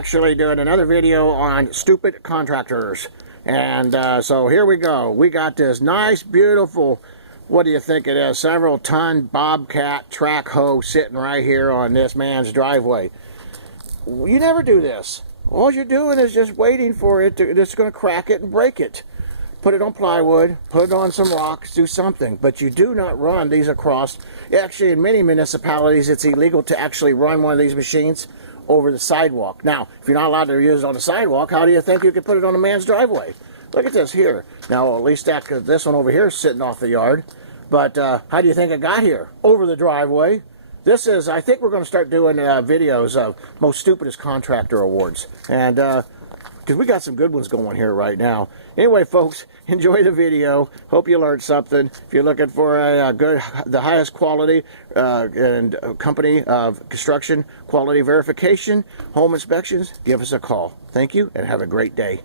actually doing another video on stupid contractors. And so here we go. We got this nice, beautiful, what do you think it is, several ton Bobcat track hoe sitting right here on this man's driveway. You never do this. All you're doing is just waiting for it to, it's going to crack it and break it. Put it on plywood, put it on some rocks, do something. But you do not run these across. Actually, in many municipalities, it's illegal to actually run one of these machines over the sidewalk. Now, if you're not allowed to use it on the sidewalk, how do you think you could put it on a man's driveway? Look at this here. Now, at least that, cause this one over here is sitting off the yard. But how do you think it got here? Over the driveway. This is, I think we're going to start doing videos of most stupidest contractor awards. And, because we got some good ones going here right now. Anyway, folks, enjoy the video. Hope you learned something. If you're looking for a good, the highest quality and company of construction quality verification, home inspections, give us a call. Thank you, and have a great day.